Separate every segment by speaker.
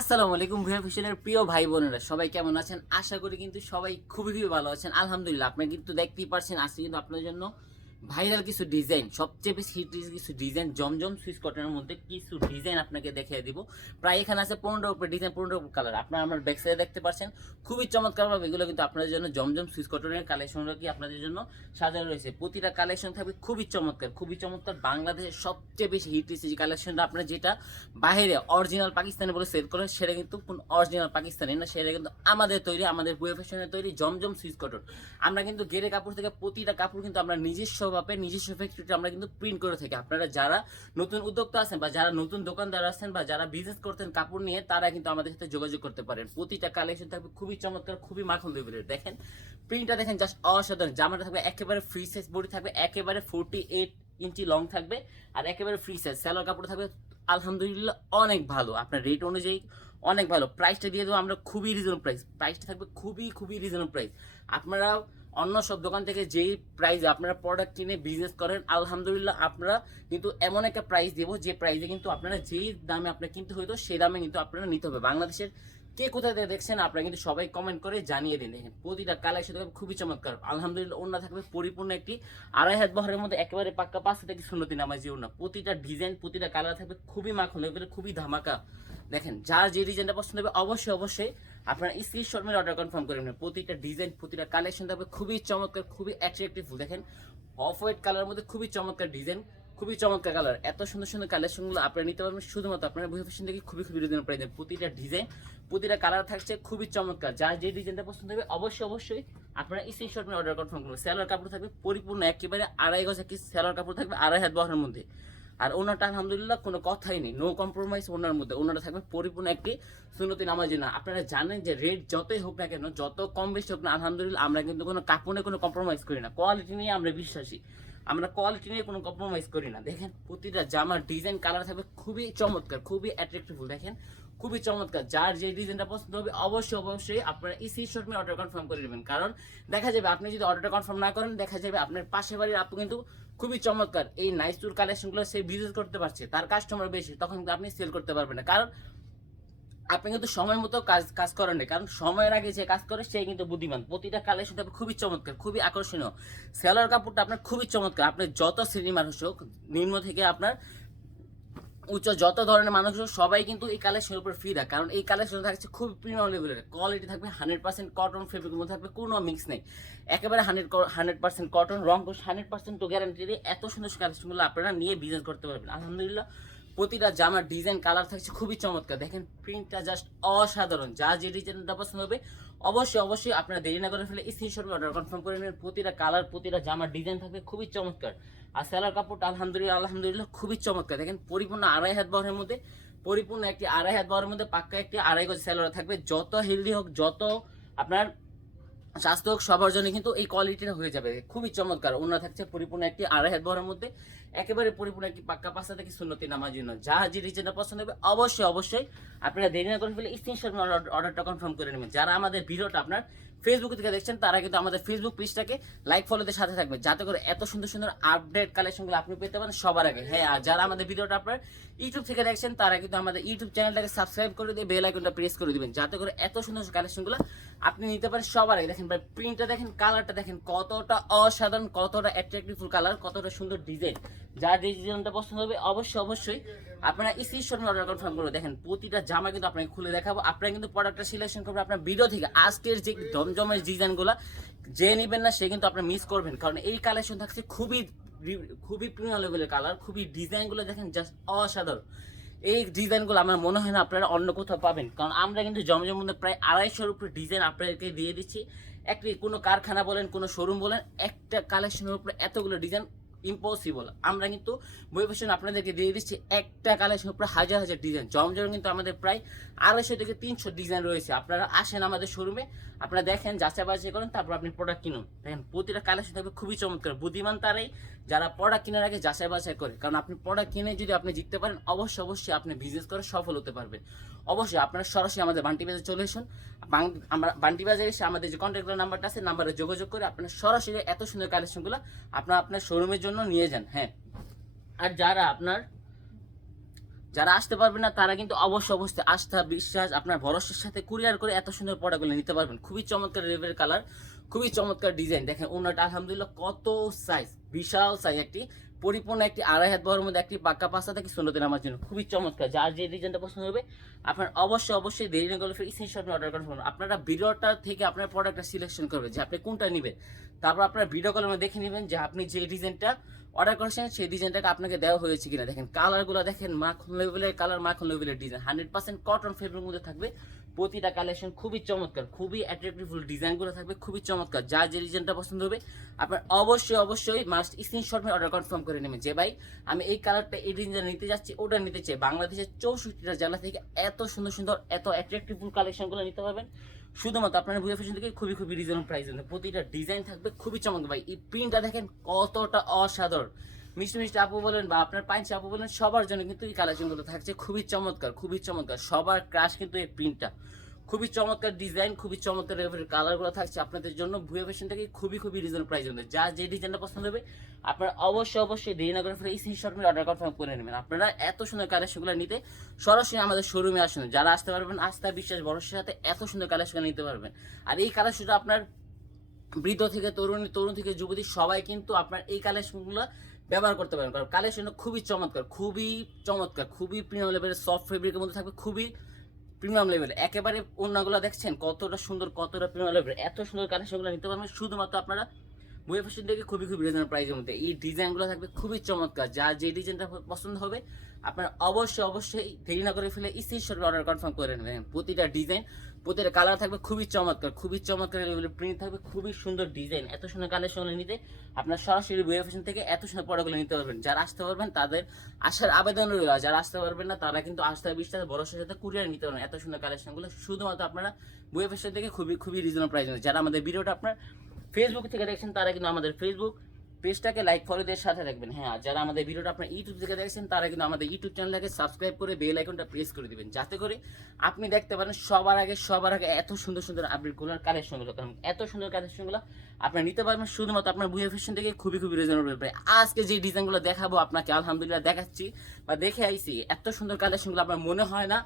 Speaker 1: আসসালামু আলাইকুম ভিয়া ফ্যাশনের প্রিয় ভাই বোনেরা, সবাই কেমন আছেন? আশা করি কিন্তু সবাই খুবই খুবই ভালো আছেন। আলহামদুলিল্লাহ আপনি কিন্তু দেখতেই পারছেন, আজকে কিন্তু আপনার জন্য ভাইরাল কিছু ডিজাইন, সবচেয়ে বেশি হিট কিছু ডিজাইন, জমজম সুইচ কটনের মধ্যে কিছু ডিজাইন আপনাকে দেখিয়ে দিব। প্রায় এখানে আছে পনেরো উপরে ডিজাইন পনেরো কালার আপনারা আমার ব্যাক সাইডে দেখতে পাচ্ছেন খুবই চমৎকার ভাবে এগুলো কিন্তু আপনাদের জন্য জমজম সুইচ কটনের কালেকশনগুলো কি আপনাদের জন্য সাজানো রয়েছে। প্রতিটা কালেকশন থাকবে খুবই চমৎকার খুবই চমৎকার বাংলাদেশের সবচেয়ে বেশি হিট যে কালেকশনটা আপনারা যেটা বাইরে অরিজিনাল পাকিস্তানি বলে সেল করেন, সেটা কিন্তু কোন অরিজিনাল পাকিস্তানি না, সেটা কিন্তু আমাদের তৈরি, আমাদের বুয়ে ফ্যাশনের তৈরি জমজম সুইচ কটন। আমরা কিন্তু গেরে কাপড় থেকে প্রতিটা কাপড় কিন্তু আমরা নিজস্বভাবে নিজস্ব ফ্যাক্টরিতে আমরা কিন্তু প্রিন্ট করে থাকি। আপনারা যারা নতুন উদ্যোক্তা আছেন বা যারা নতুন দোকানদার আছেন বা যারা বিজনেস করতেন কাপড় নিয়ে, তারা কিন্তু আমাদের সাথে যোগাযোগ করতে পারেন। প্রতিটা কালেকশন থাকবে খুবই চমৎকার, খুবই মাখন লেভেলের দেখেন প্রিন্টটা দেখেন জাস্ট অসাধারণ। জামাটা থাকবে একেবারে ফ্রি সাইজ বডি থাকবে, একেবারে ফোরটি এইট ইঞ্চি লং থাকবে, আর একেবারে ফ্রি সাইজ স্যালোর কাপড় থাকবে আলহামদুলিল্লাহ অনেক ভালো। আপনার রেট অনুযায়ী অনেক ভালো। প্রাইসটা দিয়ে দেবো আমরা খুবই রিজনেবল প্রাইস প্রাইসটা থাকবে খুবই খুবই রিজনেবল প্রাইস আপনারা অন্য সব দোকান থেকে যেই প্রাইস আপনারা প্রোডাক্ট কিনে বিজনেস করেন, আলহামদুলিল্লাহ আপনারা কিন্তু এমন একটা প্রাইস দেবো যে প্রাইসে কিন্তু আপনারা যেই দামে আপনার কিনতে হইতো সেই দামে কিন্তু আপনারা নিতে হবে। বাংলাদেশের কে কোথায় থেকে দেখছেন আপনারা কিন্তু সবাই কমেন্ট করে জানিয়ে দিন। দেখেন, প্রতিটা কালেকশন থাকবে খুবই চমৎকার। আলহামদুলিল্লাহ ওনা থাকবে পরিপূর্ণ একটি আড়াই হাত বহরের মধ্যে একেবারে পাক্কা পাঁচ থেকে সুন্নতি নামাজি ওনা প্রতিটা ডিজাইন প্রতিটা কালার থাকবে খুবই মাখন এগুলো খুবই ধামাকা। দেখেন, যার যে ডিজাইনটা পছন্দ হবে, অবশ্যই অবশ্যই আপনারা স্ক্রিনশট মেরে অর্ডার কনফার্ম করে নেবেন। প্রতিটা ডিজাইন প্রতিটা কালেকশন থাকবে খুবই চমৎকার, খুবই অ্যাট্রাকটিভ দেখেন অফ হোয়াইট কালারের মধ্যে খুবই চমৎকার ডিজাইন খুবই চমৎকার কালার এত সুন্দর সুন্দর কালেকশনগুলো আপনারা নিতে পারবেন। শুধুমাত্র আপনারা বুঝে ফ্যাশন থেকে খুবই খুবই রিজনেবল প্রাইসে প্রতিটা ডিজাইন প্রতিটা কালার থাকছে খুবই চমৎকার। যার যে ডিজাইনটা পছন্দ হবে, অবশ্যই অবশ্যই আপনারা স্ক্রিনশট মেরে অর্ডার কনফার্ম করবেন। স্যালোয়ার কাপড় থাকবে পরিপূর্ণ একেবারে আড়াই গজ একটি স্যালোয়ার কাপড় থাকবে, আড়াই হাত বহরের মধ্যে। আর ওনারটা আলহামদুলিল্লাহ কোনো কথাই নেই নো কম্প্রোমাইজ ওনার মধ্যে। ওনারা থাকবে পরিপূর্ণ একটি সুনতি নামাজি না আপনারা জানেন যে রেট যতই হোক না কেন, যত কম বেশি হোক না, আলহামদুলিল্লাহ আমরা কিন্তু কোনো কাপড়ে কোনো কম্প্রোমাইজ করি না। কোয়ালিটি নিয়ে আমরা বিশ্বাসী। আমরা কোয়ালিটি নিয়ে কোনো কম্প্রোমাইজ করি না। দেখেন, প্রতিটা জামার ডিজাইন কালার থাকবে খুবই চমৎকার, খুবই অ্যাট্রাকটিভ দেখেন? খুবই চমৎকার। যার যে ডিজাইনটা পছন্দ হবে, অবশ্যই অবশ্যই আপনারা এই স্ক্রিনশট নিয়ে অর্ডার কনফার্ম করে নেবেন। কারণ দেখা যাবে আপনি যদি অর্ডারটা কনফার্ম না করেন, দেখা যাবে আপনার পাশের বাড়ির আপু কিন্তু খুবই চমৎকার। এই নাইস টুর কালেকশনগুলো সে বিজনেস করতে পারছে, তার কাস্টমার বেশি, তখন কিন্তু আপনি সেল করতে পারবেন না। কারণ আপনি কিন্তু সময় মতো কাজ কাজ করেন না কারণ সময়ের আগে যে কাজ করে, সে কিন্তু বুদ্ধিমান। প্রতিটা কালেকশন থাকবে খুবই চমৎকার, খুবই আকর্ষণীয়। সেলার কাপড়টা আপনার খুবই চমৎকার। আপনি যত শ্রেণির মানুষ হোক, নিম্ন থেকে আপনার উচ্চ যত ধরনের মানুষ হোক, সবাই কিন্তু এই কালেকশনের উপর ফিদা কারণ এই কালেকশন থাকছে খুব প্রিমিয়াম লেভেলের কোয়ালিটি থাকবে হান্ড্রেড পার্সেন্ট কটন ফেব্রিকের মধ্যে থাকবে, কোনো মিক্স নেই। একেবারে হান্ড্রেড হান্ড্রেড পার্সেন্ট কটন রং হান্ড্রেড পার্সেন্ট তো গ্যারান্টি দিয়ে এত সুন্দর কালেকশনগুলো আপনারা নিয়ে বিজনেস করতে পারবেন। আলহামদুলিল্লাহ প্রতিটা জামার ডিজাইন কালার থাকছে খুবই চমৎকার। দেখেন প্রিন্টটা জাস্ট অসাধারণ। যা যে ডিজাইনটা পছন্দ হবে, অবশ্যই অবশ্যই আপনারা দেরি না করে ফেলে স্ক্রিনশট অর্ডার কনফার্ম করে নেবেন। প্রতিটা কালার প্রতিটা জামার ডিজাইন থাকবে খুবই চমৎকার। আর সেলার কাপড়টা আলহামদুলিল্লাহ আলহামদুলিল্লাহ খুবই চমৎকার। দেখেন, পরিপূর্ণ আড়াই হাত বহরের মধ্যে, পরিপূর্ণ একটি আড়াই হাত বহরের মধ্যে পাক্কা একটি আড়াই গজ সেলার থাকবে। যত হেলদি হোক, যত আপনার স্বাস্থ্য হোক, সবার জন্য কিন্তু এই কোয়ালিটিটা হয়ে যাবে। খুবই চমৎকার। ওনারা থাকছে পরিপূর্ণ একটি আড়াই হাত বহরের মধ্যে একেবারে পরিপূর্ণ একটি পাক্কা পাস্তা থেকে সুন্নতি নামার জন্য। যা যে ডিজাইনটা পছন্দ হবে, অবশ্যই অবশ্যই আপনারা দেরি না করেন ফেলে স্ক্রিনশট অর্ডারটা কনফার্ম করে নেবেন। যারা আমাদের ভিডিওটা আপনার ফেসবুক থেকে দেখছেন, তারা কিন্তু আমাদের ফেসবুক পেজটাকে লাইক ফলোদের সাথে থাকবে। যাতে করে এত সুন্দর সুন্দর আপডেট কালেকশনগুলো আপনি পেতে পারেন সবার আগে। হ্যাঁ আর যারা আমাদের ভিডিওটা আপনার ইউটিউব থেকে দেখছেন, তারা কিন্তু আমাদের ইউটিউব চ্যানেলটাকে সাবস্ক্রাইব করে দিয়ে বেল আইকনটা প্রেস করে দিবেন। যাতে করে এত সুন্দর কালেকশনগুলো আপনি নিতে পারেন সবার আগে। দেখেন ভাই প্রিন্টটা দেখেন কালারটা দেখেন, কতটা অসাধারণ, কতটা অ্যাট্রাকটিভ কালার কতটা সুন্দর ডিজাইন যার যে ডিজাইনটা পছন্দ হবে, অবশ্যই অবশ্যই আপনারা স্ক্রিনশট অর্ডার কনফার্ম করে দেখেন। প্রতিটা জামা কিন্তু আপনাকে খুলে দেখাবো। আপনারা কিন্তু প্রোডাক্টটা সিলেকশন করবেন। আপনার ভিডিও থেকে আজকের যে জমজমের ডিজাইনগুলো যে নেবেন না, সে কিন্তু আপনারা মিস করবেন। কারণ এই কালেকশন থাকছে খুবই খুবই প্রিমিয়াম লেভেলের কালার খুবই ডিজাইনগুলো দেখেন জাস্ট অসাধারণ। এই ডিজাইনগুলো আমার মনে হয় না আপনারা অন্য কোথাও পাবেন। কারণ আমরা কিন্তু জমজম মধ্যে প্রায় আড়াইশোর উপরে ডিজাইন আপনাদেরকে দিয়ে দিচ্ছি। একটি কোনো কারখানা বলেন, কোনো শোরুম বলেন, একটা কালেকশনের উপরে এতগুলো ডিজাইন ইম্পসিবল আমরা কিন্তু বই ফ্যাশন আপনাদেরকে দিয়ে দিচ্ছি একটা কালেকশন উপরে হাজার হাজার ডিজাইন জমজম কিন্তু আমাদের প্রায় আড়াইশো থেকে তিনশো ডিজাইন রয়েছে। আপনারা আসেন আমাদের শোরুমে আপনারা দেখেন, যাচাই বাছাই করেন, তারপর আপনি প্রোডাক্ট কিনুন। দেখেন, প্রতিটা কালেকশন থাকবে খুবই চমৎকার। বুদ্ধিমান তারাই যারা প্রোডাক্ট কেনার আগে যাচাই বাছাই করে। কারণ আপনি প্রোডাক্ট কিনে যদি আপনি জিততে পারেন, অবশ্যই অবশ্যই আপনি বিজনেস করে সফল হতে পারবেন। অবশ্যই, আপনারা সরাসরি আমাদের বান্টি বাজারে চলে আসুন। আমরা বান্টি বাজারে এসে আমাদের যে কন্ট্যাক্ট নাম্বারটা আছে নাম্বারে যোগাযোগ করে আপনার সরাসরি এত সুন্দর কালেকশনগুলো আপনার আপনার শোরুমের জন্য নিয়ে যান হ্যাঁ। আর যারা আপনার, যারা আসতে পারবেন না, তারা কিন্তু অবশ্য অবশ্যই আস্থা, বিশ্বাস, আপনার ভরসার সাথে কুরিয়ার করে এত সুন্দর প্রোডাক্টগুলো নিতে পারবেন। খুবই চমৎকার রেভের কালার খুবই চমৎকার ডিজাইন দেখেন, ওনাটা আলহামদুলিল্লাহ কত সাইজ বিশাল সাইজ একটি পরিপূর্ণ একটি আড়াই হাত বড়ের মধ্যে একটি পাক্কা পাস্তা থেকে সুন্দর আমার জন্য। খুবই চমৎকার। যার যে ডিজাইনটা পছন্দ হবে, আপনার অবশ্যই অবশ্যই দেরি না করলে স্ক্রিনশট অর্ডার করবেন আপনারা ভিডিওটা থেকে আপনার প্রোডাক্টটা সিলেকশন করবেন, যে আপনি কোনটা নেবেন। তারপর আপনার ভিডিও মধ্যে দেখে নেবেন যে আপনি যে ডিজাইনটা অর্ডার করেছেন, সেই ডিজাইনটাকে আপনাকে দেওয়া হয়েছে কিনা। দেখেন কালারগুলো দেখেন মাখন লেভেলের কালার মাখন লেভেলের design hundred percent cotton fabric মধ্যে থাকবে। প্রতিটা কালেকশন খুবই চমৎকার, খুবই অ্যাট্রাকটিভ ডিজাইনগুলো থাকবে, খুবই চমৎকার। যা যে ডিজাইনটা পছন্দ হবে, আপনার অবশ্যই অবশ্যই মাস্ট স্ক্রিনশট মেয়ে অর্ডার কনফার্ম করে নেবেন। যে ভাই, আমি এই কালারটা এই ডিজাইনটা নিতে যাচ্ছি, ওটা নিতে চাই। বাংলাদেশের চৌষট্টিটা জেলা থেকে এত সুন্দর সুন্দর, এত অ্যাট্রাকটিভ কালেকশনগুলো নিতে পারবেন। শুধুমাত্র আপনার বুয়া ফ্যাশন থেকে খুবই খুবই রিজনেবল প্রাইস প্রতিটা ডিজাইন থাকবে, খুবই চমৎকার। ভাই, এই প্রিন্টটা দেখেন কতটা অসাধারণ। মিষ্টি মিষ্টি আপু বলেন বা আপনার পাঁচ আপু বলেন, সবার জন্য কিন্তু এই কালেকশনগুলো থাকছে। খুবই চমৎকার খুবই চমৎকার। সবার ক্রাশ কিন্তু এই প্রিন্টটা খুবই চমৎকার ডিজাইন খুবই চমৎকার কালারগুলো থাকছে আপনাদের জন্য। ভুয়া ফ্যাশন থেকে খুবই খুবই রিজনেবল প্রাইস মধ্যে। যা যে ডিজাইনটা পছন্দ হবে, আপনারা অবশ্যই অবশ্যই দেরি করে এই স্ক্রিনশট মেরে অর্ডার কনফার্ম করে নেবেন। আপনারা এত সুন্দর কালেকশনগুলো নিতে সরাসরি আমাদের শোরুমে আসুন। যারা আসতে পারবেন, আস্থা, বিশ্বাস, ভরসার সাথে এত সুন্দর কালেকশন নিতে পারবেন। আর এই কালেকশনটা আপনার বৃদ্ধ থেকে তরুণী, তরুণ থেকে যুবতী, সবাই কিন্তু আপনার এই কালেকশনগুলো ব্যবহার করতে পারেন। কারণ কালেকশন খুবই চমৎকার খুবই চমৎকার, খুবই প্রিমিয়াম লেভেলের সফট ফেব্রিকের মধ্যে থাকবে, খুবই প্রিমিয়াম লেভেল একেবারে অন্যগুলো দেখছেন, কতটা সুন্দর, কতটা প্রিমিয়াম লেভেল এত সুন্দর কালেকশনগুলো নিতে পারবেন, শুধুমাত্র আপনারা বই ফ্যাশন থেকে খুবই খুবই রিজনেবল প্রাইসের মধ্যে। এই ডিজাইনগুলো থাকবে খুবই চমৎকার। যা যে ডিজাইনটা পছন্দ হবে, আপনার অবশ্যই অবশ্যই দেরি না করে ফেলে স্ক্রিনশট অর্ডার কনফার্ম করে নেবেন। প্রতিটা ডিজাইন, প্রতিটা কালার থাকবে খুবই চমৎকার খুবই চমৎকার প্রিন্ট থাকবে খুবই সুন্দর ডিজাইন। এত সুন্দর কালেকশন নিতে আপনার সরাসরি বই ফ্যাশন থেকে এত সুন্দর পড়াগুলো নিতে পারবেন। যারা আসতে পারবেন, তাদের আসার আবেদন রইল। যারা আসতে পারবেন না, তারা কিন্তু আস্থা বিশ্বাস ভরসার সাথে কুরিয়ার নিতে পারবেন। এত সুন্দর কালেকশনগুলো শুধুমাত্র আপনারা বই ফ্যাশন থেকে খুবই খুবই রিজনেবল প্রাইস যারা আমাদের ভিডিওটা আপনার ফেসবুক থেকে দেখছেন, তারা কিন্তু আমাদের ফেসবুক পেজটাকে লাইক ফলো দিয়ে সাথে রাখবেন হ্যাঁ আর যারা আমাদের ভিডিওটা আপনার ইউটিউব থেকে দেখছেন, তারা কিন্তু আমাদের ইউটিউব চ্যানেলটাকে সাবস্ক্রাইব করে বেল আইকনটা প্রেস করে দিবেন। যাতে করে আপনি দেখতে পারেন সবার আগে সবার আগে এত সুন্দর সুন্দর আপডেটগুলোর কালেকশনগুলো কারণ এত সুন্দর কালেকশনগুলো আপনার নিতে পারবেন। শুধুমাত্র আপনার বুয়ে ফ্যাশন থেকে খুবই খুবই রিজনেবল প্রাইস আজকে যে ডিজাইনগুলো দেখাবো, আপনাকে আলহামদুলিল্লাহ দেখাচ্ছি বা দেখে আইছি, এত সুন্দর কালেকশনগুলো আপনার মনে হয় না।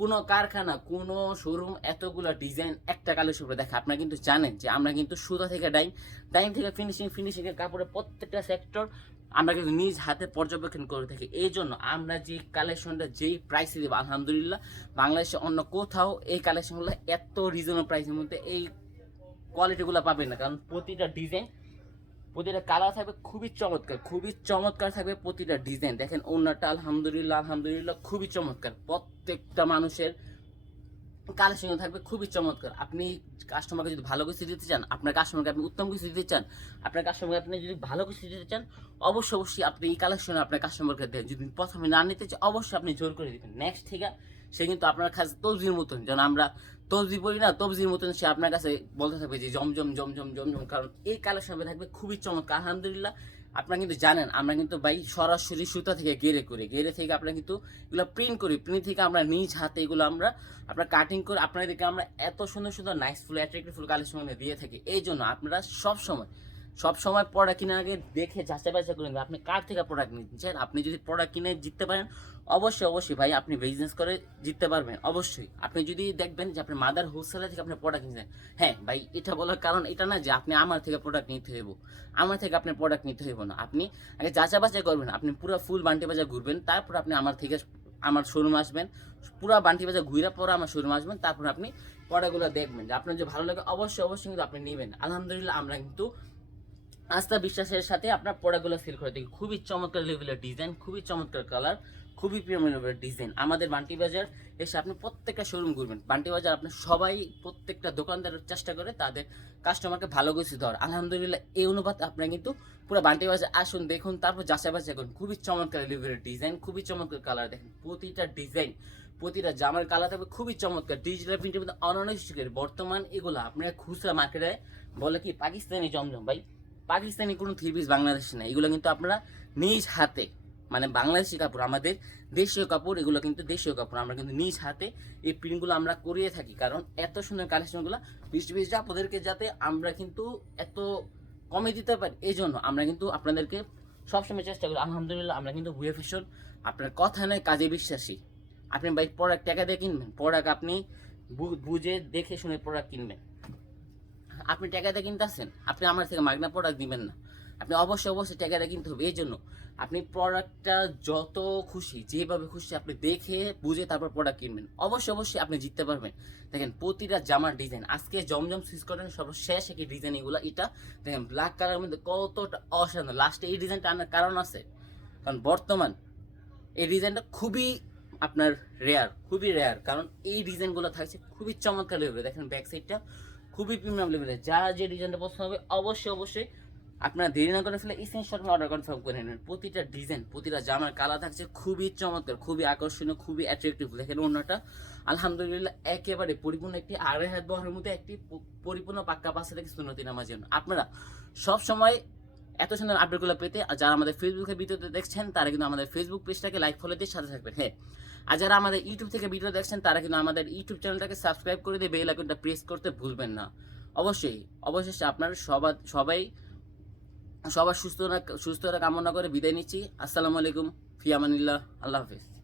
Speaker 1: কোনো কারখানা, কোনো শোরুম এতগুলো ডিজাইন একটা কালেকশন করে দেখে। আপনারা কিন্তু জানেন যে আমরা কিন্তু সুতা থেকে ডাইম ডাইম থেকে ফিনিশিং ফিনিশিং এর কাপড়ের প্রত্যেকটা সেক্টর আমরা কিন্তু নিজ হাতে পর্যবেক্ষণ করে থাকি। এই জন্য আমরা যে কালেকশনটা যেই প্রাইসে দেবো, আলহামদুলিল্লাহ, বাংলাদেশে অন্য কোথাও এই কালেকশনগুলো এত রিজনেবল প্রাইসের মধ্যে এই কোয়ালিটিগুলো পাবেন না। কারণ প্রতিটা ডিজাইন প্রতিটা কালার থাকবে খুবই চমৎকার খুবই চমৎকার থাকবে প্রতিটা ডিজাইন দেখেন ওনারটা আলহামদুলিল্লাহ আলহামদুলিল্লাহ খুবই চমৎকার। প্রত্যেকটা মানুষের কালেকশন থাকবে খুবই চমৎকার। আপনি কাস্টমারকে যদি ভালো কিছু দিতে চান, আপনার কাস্টমারকে আপনি উত্তম কিছু দিতে চান, আপনার কাস্টমারকে আপনি যদি ভালো কিছু দিতে চান অবশ্যই অবশ্যই আপনি এই কালেকশনে আপনার কাস্টমারকে দেন। যদি প্রথমে না নিতে চান, অবশ্যই আপনি জোর করে দিবেন। নেক্সট থেকে সে কিন্তু আপনার কাছে তবজির মতন। যেন আমরা তবজি বলি না তবজির মতন সে আপনার কাছে বলতে থাকবে যে জমজম জমজম জমজম। কারণ এই কালেকশন থাকবে খুবই চমৎকার, আলহামদুলিল্লাহ। আপনারা কিন্তু জানেন, আমরা কিন্তু ভাই সরাসরি সুতা থেকে গেরে করি। গেরে থেকে আমরা কিন্তু এগুলো প্রিন্ট করি। প্রিন্ট থেকে আমরা নিজ হাতে এগুলো আমরা আপনার কাটিং করে আপনাদেরকে আমরা এত সুন্দর সুন্দর nice full attractive full collection দিয়ে থাকি। এই জন্য আপনারা সব সময় সব সময় প্রোডাক্ট কেনার আগে দেখে যাচাই বাছাই করে আপনি কার থেকে প্রোডাক্ট নিচ্ছেন আপনি যদি প্রোডাক্ট কিনে জিততে পারেন, অবশ্যই অবশ্যই ভাই আপনি বিজনেস করে জিততে পারবেন, অবশ্যই। আপনি যদি দেখবেন যে আপনি মাদার হোলসেলার থেকে আপনি প্রোডাক্ট কিনছেন হ্যাঁ ভাই, এটা বলার কারণ এটা না যে আপনি আমার থেকে প্রোডাক্ট নিতে হইব। আমার থেকে আপনি প্রোডাক্ট নিতে হইব না। আপনি আগে যাচাই বাছাই করবেন, আপনি পুরো ফুল বান্টি বাজার ঘুরবেন, তারপর আপনি আমার থেকে আমার শোরুম আসবেন, পুরো বান্টি বাজার ঘুরে পরে আমার শোরুম আসবেন, তারপর আপনি প্রোডাক্টগুলো দেখবেন। যে আপনার যে ভালো লাগে, অবশ্যই অবশ্যই কিন্তু আপনি নেবেন। আলহামদুলিল্লাহ, আমরা কিন্তু আস্থা বিশ্বাসের সাথে আপনার প্রোডাক্টগুলো সেল করে থাকি খুবই চমৎকার লেভেলের ডিজাইন খুবই চমৎকার কালার খুবই প্রিমিয়াম লেভেলের ডিজাইন আমাদের বান্টি বাজার এসে আপনি প্রত্যেকটা শোরুম ঘুরবেন। বান্টি বাজার আপনি সবাই প্রত্যেকটা দোকানদারের চেষ্টা করে তাদের কাস্টমারকে ভালো কিছু দেওয়ার। আলহামদুলিল্লাহ, এই অনুপাত আপনার কিন্তু পুরো বান্টি বাজার আসুন, দেখুন, তারপর যাচাই বাছাই করুন। খুবই চমৎকার লেভেলের ডিজাইন খুবই চমৎকার কালার দেখেন। প্রতিটা ডিজাইন প্রতিটা জামার কালার থাকবে খুবই চমৎকার। ডিজিটাল প্রিন্টের মধ্যে অনন্য বর্তমান এগুলো আপনার খুচরা মার্কেটে বলে কি, পাকিস্তানি জমজম ভাই। পাকিস্তানি কোনো থ্রি পিস বাংলাদেশি না। এগুলো কিন্তু আপনারা নিজ হাতে মানে বাংলাদেশি কাপড়, আমাদের দেশীয় কাপড়, এগুলো কিন্তু দেশীয় কাপড়। আমরা কিন্তু নিজ হাতে এই প্রিন্টগুলো আমরা করিয়ে থাকি। কারণ এত সুন্দর কালেকশনগুলো বিশ বিশ আপনাদেরকে যাতে আমরা কিন্তু এত কমে দিতে পারি, এই জন্য আমরা কিন্তু আপনাদেরকে সবসময় চেষ্টা করি। আলহামদুলিল্লাহ, আমরা কিন্তু বুয়ে ফ্যাশন আপনার কথা নয়, কাজে বিশ্বাসী। আপনি ভাই প্রোডাক্ট টাকা দিয়ে কিনবেন প্রোডাক্ট আপনি বুঝে, দেখে শুনে প্রোডাক্ট কিনবেন। আপনি দিয়ে কিনতে আসেন আপনি আমার থেকে মাগনা প্রোডাক্ট দিবেন না। আপনি অবশ্যই অবশ্যই টাকা দিয়ে কিনতে হবে এই জন্য আপনি প্রোডাক্টটা যত খুশি, যেভাবে খুশি আপনি দেখে, বুঝে তারপর প্রোডাক্ট কিনবেন। অবশ্যই অবশ্যই আপনি জিততে পারবেন। দেখেন, প্রতিটা জামার ডিজাইন আজকে জমজম সুইচ করেন, সর্বশেষ একই ডিজাইন এগুলো, এটা দেখেন ব্ল্যাক কালারের মধ্যে কতটা অসাধারণ। লাস্টে এই ডিজাইনটা আনার কারণ আছে। কারণ বর্তমান এই ডিজাইনটা খুবই আপনার রেয়ার খুবই রেয়ার কারণ এই ডিজাইনগুলো থাকছে খুবই চমৎকার লেভেলে দেখেন ব্যাক সাইডটা খুবই প্রিমিয়াম লেভেলে যা যে ডিজাইনটা পছন্দ হবে অবশ্যই অবশ্যই আপনারা দেরি না করে ফেলে স্ক্রিনশট অর্ডার কনফার্ম করে নেবেন। প্রতিটা ডিজাইন প্রতিটা জামার কালার থাকছে খুবই চমৎকার, খুবই আকর্ষণীয়, খুবই অ্যাট্রাকটিভ দেখেন অন্যটা, আলহামদুলিল্লাহ, একেবারে পরিপূর্ণ একটি আড়াই হাত বহরের মধ্যে একটি পরিপূর্ণ পাক্কা পাশে থেকে সুন্নতি নামাজ আপনারা সব সময় এত সুন্দর আপডেটগুলো পেতে, আর যারা আমাদের ফেসবুকে ভিডিওতে দেখছেন, তারা কিন্তু আমাদের ফেসবুক পেজটাকে লাইক ফলো দিয়ে সাথে থাকবেন। হ্যাঁ আর যারা আমাদের ইউটিউব থেকে ভিডিও দেখছেন, তারা কিন্তু আমাদের ইউটিউব চ্যানেলটাকে সাবস্ক্রাইব করে দিয়ে বেল আইকনটা প্রেস করতে ভুলবেন না। অবশ্যই, অবশেষে আপনারা সবার সবাই সবার সুস্থ সুস্থতা কামনা করে বিদায় নিচ্ছি। আসসালামু আলাইকুম, ফিয়ামানিল্লাহ, আল্লাহ হাফিজ।